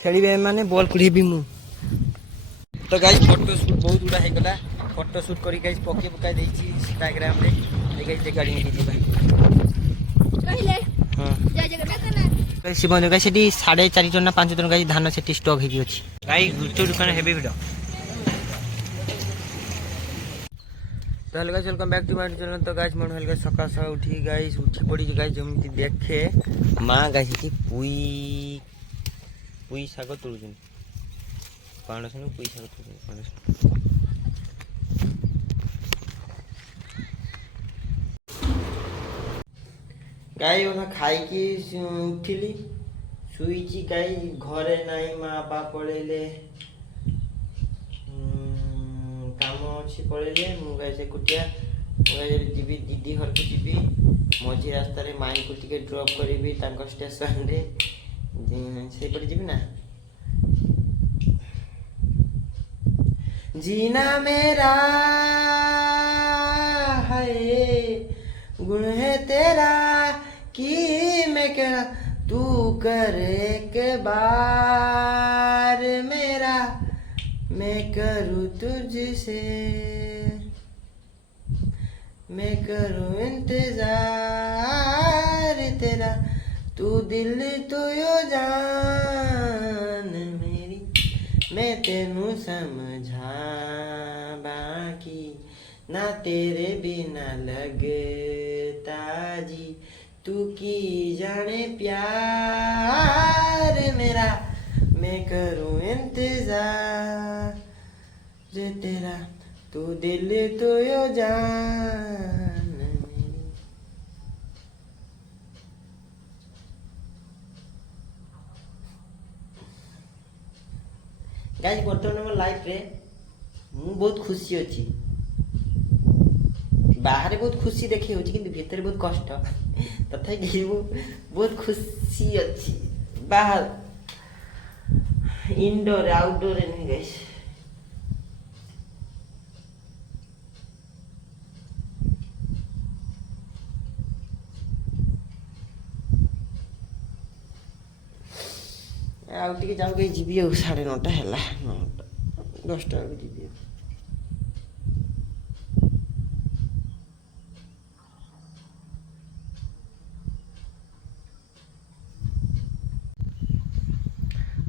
खेलिबे माने बॉल कुड़ेबी मु तो गाइस फोटो शूट बहुत गुड़ा है गला फोटो शूट करी गाइस पके पका देछि इंस्टाग्राम रे ए गाइस जे गाड़ी में जीबा कहिले हां जय जगन्नाथ ना गाइस बंद गाइस सेठी 4.5 टन ना 5 टन गाइस धान सेठी स्टॉक हेगी अछि गाइस गुच्चो दुकान हेबे भिड तो hello welcome back to my channel. तो गाइस मन हेलगा सका सका उठी गाइस उठी पड़ी गाइस जमती देखे मां गाइस की पुई पुई साग तुलुजन पाणस न पुई साग तुलुजन पाणस गाई ओना खाई की उठिली सुईची गाई घरे नाही मां बाप पळेले काम अच्छी पड़े मुझे से कुटिया मुझे जीवी दीदी घर को जीवी मझी रास्ता रे माई को टिके ड्रॉप करी स्टेशन रे से पड़े जीवी ना जीना मेरा है गुण है तेरा कि मैं क्या तू कर एक बार मेरा मैं करूँ तुझसे मैं करूँ इंतजार तेरा तू दिल तो यो जान मेरी मैं तेनू समझा बाकी ना तेरे बिना लगता जी तू की जाने प्यार मेरा मैं करूँ इंतजार रे तेरा तू दिल तो यो जान मेरी गाइस बर्तमान मोर लाइफ रे मु बहुत खुशी अछि बाहर बहुत खुशी देखे होछि किंतु भीतर बहुत कष्ट तथापि मु बहुत खुशी अछि बाहर इंडोर आउटडोर नहीं गाइस आउ टिके जाऊ गई जीबी 9:30 हैला 10टा को जीबी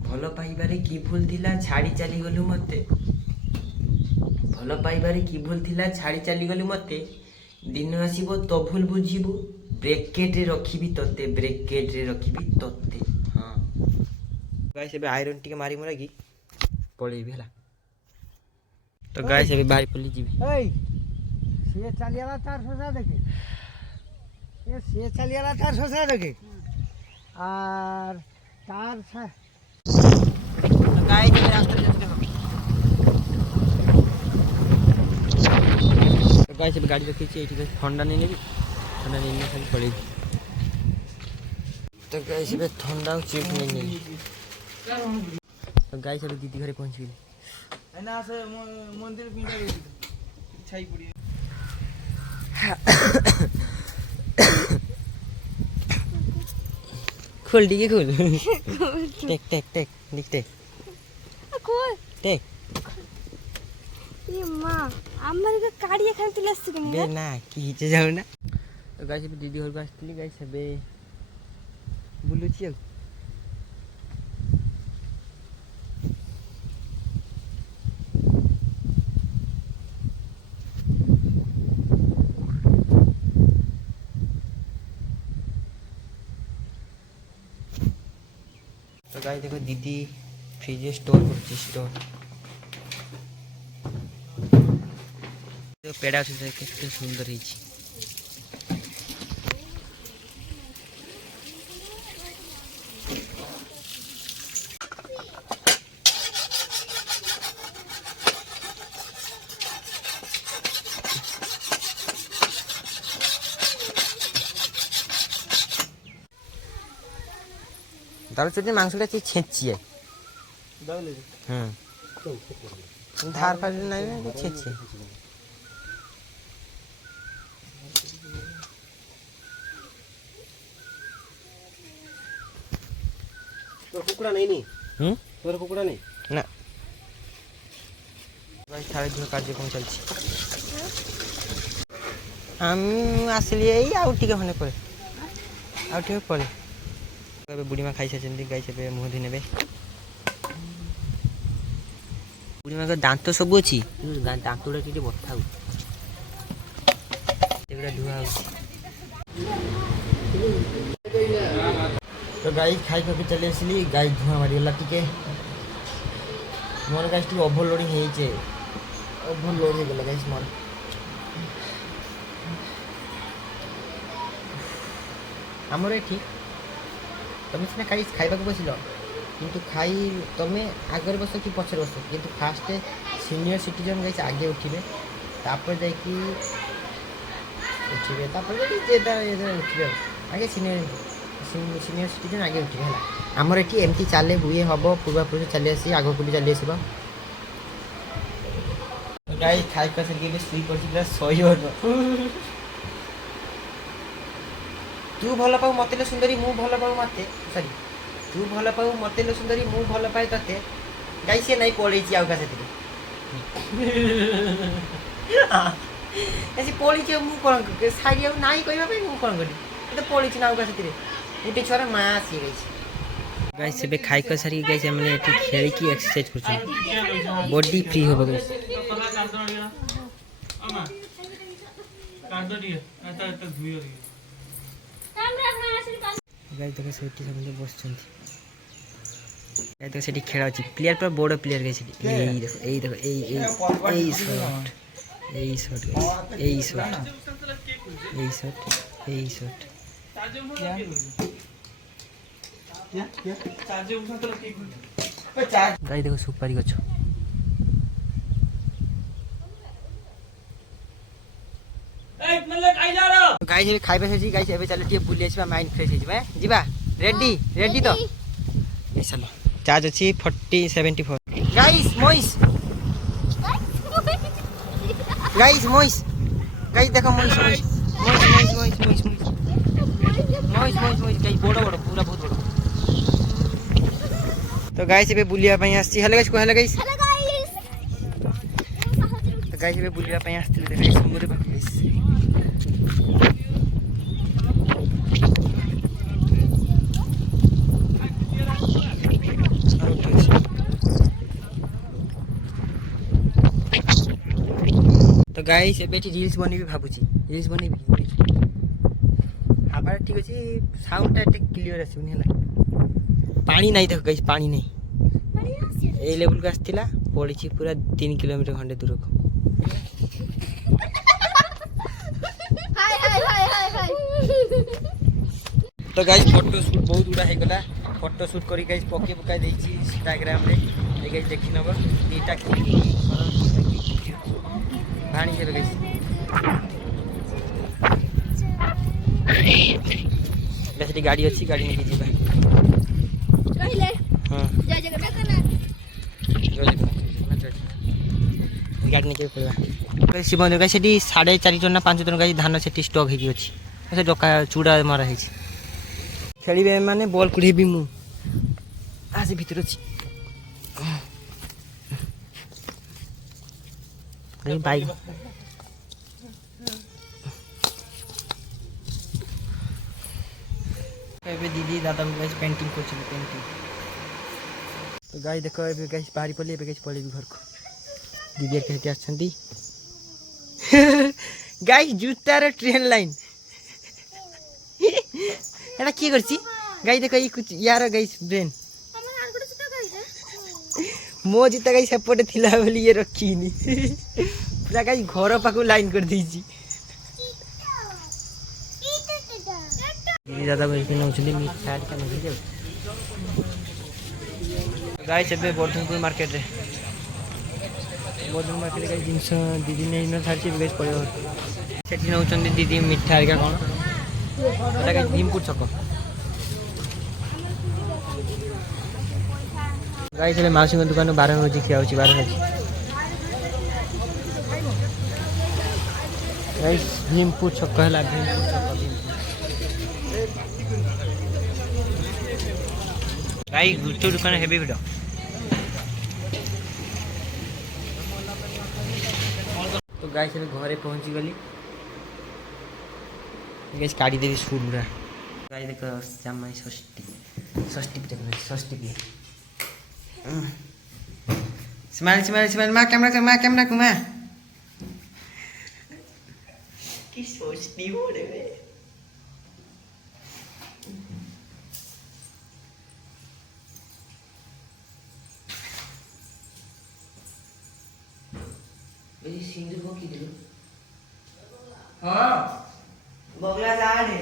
भल पाइबारे की भूल थिला छाड़ी चली गलु मते भल पाइबारे की भूल थिला छाड़ी चली गलु मते दिन आसीबो तो भूल बुझिबु ब्रेकेट रे रखिबी तते ब्रेकेट रे रखिबी तते हां गाइस अबे आयरन टिके मारी मोरा की पळेबी हला तो गाइस अबे बाहर पली जीबी ए से चलियाला 400 देखे ए से चलियाला 400 देखे और तार तो गाइस अबे रास्ता जस्ट देखो तो गाइस अबे गाड़ी रखी छी एठी ठंडा नहीं नेबी ठंडा नहीं ने खाली पळेबी तो गाइस अबे ठंडा चिप नहीं नेबी तो गाइस अबे दीदी घरे पहुंच गई एना से मंदिर पिंडा गई छाई पड़ी खोल दी खोल टेक टेक टेक दिखते खोल टेक ये मां आमर के काड़िया खान तुला सुकने बे ना की हिचे जाऊ ना तो गाइस अबे दीदी घर को आस्तिली गाइस अबे बुलुची तो गाइस देखो दीदी फ्रिज स्टोर करछि स्टोर तो पेड़ा से कितने सुंदर हिची दाल चटनी मांसटा छेचिए दाले धार फार नहीं छेचिए तो कुकड़ा नहीं তোর কুকুড়া নেই না গাইস ছাড়ি ধোয়া কার্যক্রম চালছি আমি আসলি এই ଆଉ ଟିକେ ଖଣ୍ଡେ ପରେ ଆଉ ଟିକେ ପରେ ଏବେ ବୁଢ଼ୀମା ଖାଇସାରିଛନ୍ତି ଗାଈ ଏବେ ମୁହଁ ଧୋଇ ନେବେ ବୁଢ଼ୀମାଙ୍କ ଦାନ୍ତ ସବୁ ଅଛି ଦାନ୍ତ ଗୁଡ଼ା ଟିକେ ବଥା ହଉଛି ଏଗୁଡ଼ା ଧୁଆ ହଉଛି ତ ଗାଈ ଖାଇବାକୁ ଚାଲି ଆସିଲି ଗାଈ ଧୂଆଁ ମାରିଗଲା ଟିକେ ମୋର ଗାଈ ଟିକେ ଓଭରଲୋଡ଼ିଂ ହେଇଛି ଓଭରଲୋଡ଼ ହେଇଗଲା ଗାଈ ମୋର ଆମର ଏଠି ତମେ ସିନା ଖାଇବାକୁ ବସିଲ କିନ୍ତୁ ତମେ ଆଗରେ ବସ କି ପଛରେ ବସ କିନ୍ତୁ ଫାଷ୍ଟ ସିନିୟର ସିଟିଜେନ୍ ଯାଇକି ଆଗେ ଉଠିବେ ତାପରେ ଯାଇକି ଉଠିବେ ତାପରେ ଯାଇକି ଉଠିବେ ଆଗେ ସିନିୟର ସିଟିଜେନ୍ ଆଗେ ଉଠିବେ ହେଲା ଆମର ଏଠି ଏମିତି ଚାଲେ ହୁଏ ହେବ ପୂର୍ବାପୁରୁଷ ଚାଲି ଆସି ଆଗକୁ ବି ଚାଲି ଆସିବ ଗାଈ ଖାଇବା ସାରିକି ଏବେ ଶୋଇ ପଡ଼ିଛି ପୁରା ଶୋଇବ ତୁ ଭଲ ପାଉ ମତେ ଲୋ ସୁନ୍ଦରୀ ମୁଁ ଭଲ ପାଉ ମତେ ସରି ତୁ ଭଲ ପାଉ ମତେ ଲୋ ସୁନ୍ଦରୀ ମୁଁ ଭଲ ପାଏ ତତେ ଗାଈ ସିଏ ନାଇଁ ପଳେଇଛି ଆଉ କାହା ସାଥିରେ ପଳେଇଛି ମୁଁ କ'ଣ ସାରି ଆଉ ନାଇଁ କହିବା ପାଇଁ ମୁଁ କ'ଣ କରିବି ଏ ତ ପଳେଇଛି ନା ଆଉ କାହା ସାଥିରେ ଗୋଟେ ଛୁଆର ମା ଆସି ଯାଇଛି ଗାଈ ଏବେ ଖାଇକ ସାରିକି ଗାଈ ସେମାନେ ଏଠି ଖେଳିକି ଏକ୍ସରସାଇଜ କରୁଛନ୍ତି ବଡି ଫ୍ରି ହେବ ଗାଈ ଗାଈ ଦେଖ ସେଠି ସମସ୍ତେ ବସିଛନ୍ତି ଗାଈ ଦେଖ ସେଠି ଖେଳ ଅଛି ପ୍ଲେୟାର ପୁରା ବଡ଼ ପ୍ଲେୟାର ଗାଈ ସେଠି ଏଇ ଦେଖ ଏଇ ସଟ୍ ଗାଈ ଦେଖ ସୁପାରି ଗଛ ଗାଈ ଏବେ ଖାଇବା ସରିଛି ଗାଈ ଏବେ ଚାଲ ଟିକେ ବୁଲି ଆସିବା ମାଇଣ୍ଡ ଫ୍ରେଶ ହେଇଯିବା ଯିବା ରେଡି ତ ଏ ଚାଲ ଚାର୍ଜ ଅଛି 74 ଗାଇସ୍ ମଇସ୍ ଦେଖ ମଇସ୍ ଗାଈ ବଡ଼ ପୁରା ବହୁତ ବଡ଼ ତ ଗାଈ ଏବେ ବୁଲିବା ପାଇଁ ଆସିଛି ହେଲେ ଗାଇସ୍ କହିଲେ ଗାଇସ୍ ଗାଈ ଏବେ ବୁଲିବା ପାଇଁ ଆସିଥିଲି ଗାଈ ସମୁଦ୍ର ପାଖରେ ତ ଗାଇସ୍ ଏବେ ଏଠି ରିଲ୍ସ ବନେଇବି ଭାବୁଛି ହାବାଟା ଠିକ୍ ଅଛି ସାଉଣ୍ଡଟା ଏତେ କ୍ଲିୟର ଆସିବନି ହେଲା ପାଣି ନାହିଁ ଦେଖ ଗାଇସ୍ ପାଣି ନାହିଁ ଏଇ ଲେବୁଲକୁ ଆସିଥିଲା ପଡ଼ିଛି ପୁରା 3 କିଲୋମିଟର ଖଣ୍ଡେ ଦୂରକୁ ତ ଗାଇସ୍ ଫଟୋ ସୁଟ୍ ବହୁତ ଗୁଡ଼ା ହେଇଗଲା ଫଟୋ ସୁଟ୍ କରି ଗାଇସ୍ ପକାଇ ଦେଇଛି ଇନଷ୍ଟାଗ୍ରାମରେ ଏ ଗାଇସ୍ ଦେଖି ନେବ ଦୁଇଟା ଭାଣି ହେବେ ଗାଇସ୍ ସେଠି ଗାଡ଼ି ଅଛି ଗାଡ଼ି ନେଇକି ଯିବା ହଁ ଗାଡ଼ି ନେଇକି ପଡ଼ିବା ଶିବ ମନ୍ଦିର ଗାଈ ସେଠି 4.5 ଟନ୍ ନା 5 ଟନ୍ ଗାଈ ଧାନ ସେଠି ଷ୍ଟକ୍ ହେଇକି ଅଛି ସେ ଡକା ଚୁଡ଼ା ମରା ହେଇଛି ଖେଳିବେ ମାନେ ବଲ୍ କୁଢ଼େଇବି ମୁଁ ଆସି ଭିତରେ ଅଛି ବାଇକ୍ ଏବେ ଦିଦି ଦାଦାକୁ ଗାଈ ପେଣ୍ଟିଂ କରୁଛନ୍ତି ପେଣ୍ଟିଂ ତ ଗାଈ ଦେଖ ଏବେ ଗାଈ ବାହାରି ପଡ଼ିଲି ଏବେ ଗାଈ ପଳେଇବି ଘରକୁ ଦିଦି ଏଠି ଆସିଛନ୍ତି ଗାଈ ଜୁତାର ଟ୍ରେନ୍ ଲାଇନ୍ এটা কি করছি গাই দেখো এই ইয়ার গাই ব্রেন ମୋ ଜୁତା ଗାଈ ସେପଟେ ଥିଲା ବୋଲି ଇଏ ରଖିନି ପୁରା ଗାଈ ଘର ପାଖକୁ ଲାଇନ୍ କରିଦେଇଛି ଦାଦା ବସିକି ନେଉଛନ୍ତି ମିଠା ନେଇକି ଗାଈ ଏବେ ବର୍ଦ୍ଧନପୁର ମାର୍କେଟରେ ଗାଈ ଜିନିଷ ଦିଦି ନେଇ ଛାଡ଼ିଛି ଏବେ ଗାଈ ପଳେଇବ ସେଠି ନେଉଛନ୍ତି ଦିଦି ମିଠା ହେରିକା କ'ଣ এটা গাইস ভীমপুর ছক গাইস ଏବେ ମାଉସୀଙ୍କ ଦୋକାନରୁ 12 ଭୋଜି ଖିଆ ହେଉଛି 12 ଭୋଜି ଗାଇସ୍ ଭୀମପୁର ଛକ ହେଲା ଭୀମପୁର ଛକ ଗାଈ ଗୁଚୁ ଦୋକାନ ହେବି ଭିଡ଼। तो गाय से घरे पहुँची गली गैस काढ़ी देवी स्कूल पूरा गाय देख जामाई षष्ठी षष्ठी देख षष्ठी भी स्माइल स्माइल स्माइल माँ कैमरा को माँ की षष्ठी हो रे सिंदूर को की दिलो हाँ बगला जाने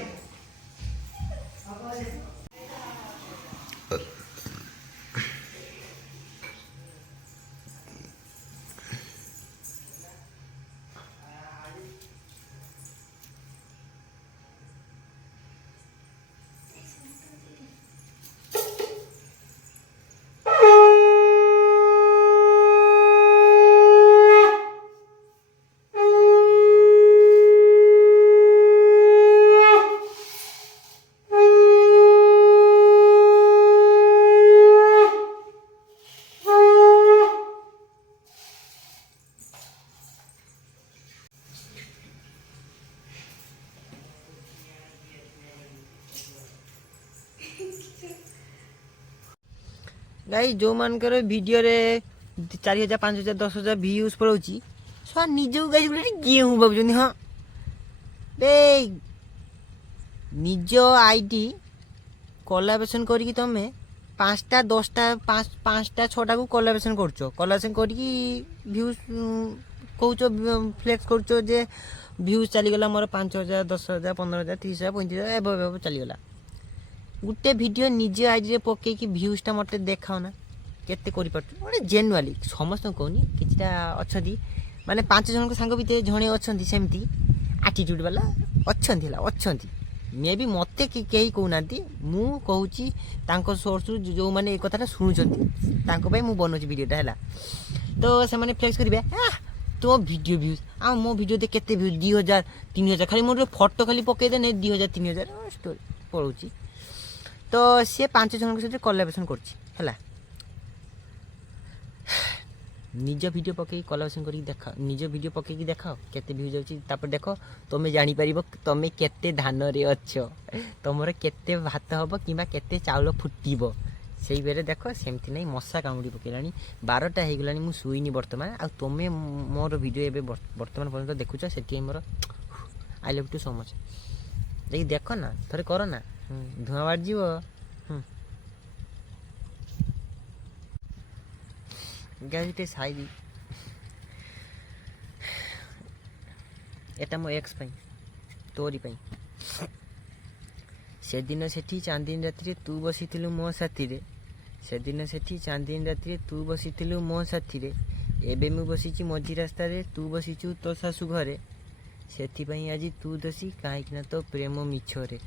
गाई जो मानकर वीडियो रे 4000 5000 10000 व्यूज पड़ोची सो निज गाई बोले गेहूं भावुଛନ୍ତି हाँ बे निज आईडी कोलाबरेशन करिकी तमे 5टा 10टा 5टा 6टा को कोलाबरेशन करछो कोलाबरेशन करिकी व्यूज कहउछो फ्लेक्स करछो जे व्यूज चली गला मोर 5000 10000 15000 30000 35000 एबो चली गला गुटे वीडियो निज आईडी रे पके कि व्यूज टा मते देखाओ ना केते करि पट ओने जेनुअली समस्त कहनी किछटा अछदी माने 5 जन को संग बिते जणे अछंती सेमती एटीट्यूड वाला अछंती मे भी मते केही कहउनांती मु कहूची तांको सोर्स जो माने ए कथाटा सुनुचंती तांको भाई मु बनोची वीडियोटा हैला तो से माने फ्लेक्स करिवे तो वीडियो व्यूज आ मो वीडियो दे केते व्यूज 2000 3000 खाली मोर फोटो खाली पके दे नै 2000 3000 स्टोरी पळुची तो सी 5 जन सहित कोलाबरेशन कर निज वीडियो पकई कोलाबरेशन कर देखा निज वीडियो पकई देखाओ केते व्यूज जाउची तापर देखो तुम जानी परिबो तुम केते धान रे अच्छो तुमर केते भात हबो किबा केते चाउल फुटीबो सेई बेरे देखो सेमती नै मशा कामुडी पकेलानी 12टा हे गेलानी मु सुईनी वर्तमान आ तुमे मोर वीडियो एबे वर्तमान पर्यंत देखुछ सेठी मोर आई लव टू सो मच देखो ना थरे करो ना धुआं बाड़ जीव गाइटे साइड एटा मो एक्स पई तोरी पई से दिन सेठी चांदीन रात्रि तू बसिथिलु मो साथी रे से दिन सेठी चांदीन रात्रि तू बसिथिलु मो साथी रे एबे मु बसिची मझी रास्ता रे तू बसिचु तो सासु घरे सेठी पई आज तू दसी काहे कि ना तो प्रेम मिछ रे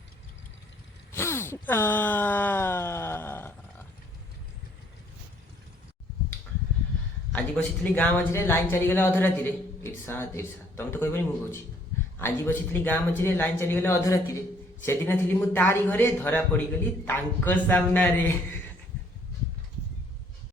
आज बसी गाँ मझे लाइन चलीगला अधराति ईर्षा ईर्षा तुम तो कहबनी मु कहूँ आज बसी गाँ मझे लाइन चलीगला अधराति से दिन थी मु तारी घरे धरा पड़ी गली तांको सामना रे।